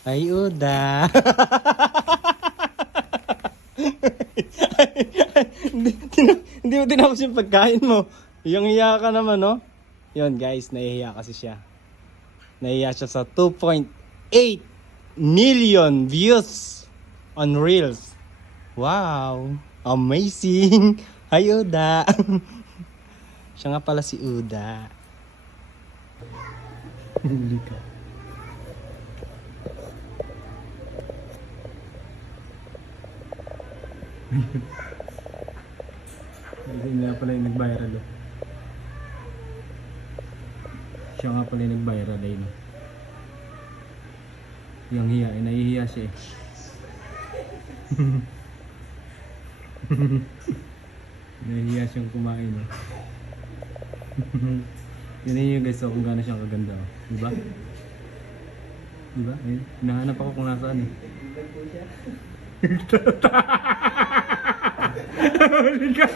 Ay, Uda. Hindi mo tinapos yung pagkain mo. Yung hiya ka naman, no? Yun, guys, nahihiya kasi siya. Nahihiya siya sa 2.8 million views on Reels. Wow! Amazing! Hi, Uda! Siya nga pala si Uda. Hindi ka. Hindi nga pala yung nag-viral. Siya nga pala yung nag-viral eh. Yung hiya, nahihiya siya eh. Nahihiya siyang kumain eh. Yun yung guys, kung gano'n siyang kaganda oh. Diba? Diba? Eh, hinahanap ako kung nasaan eh. Huli ka!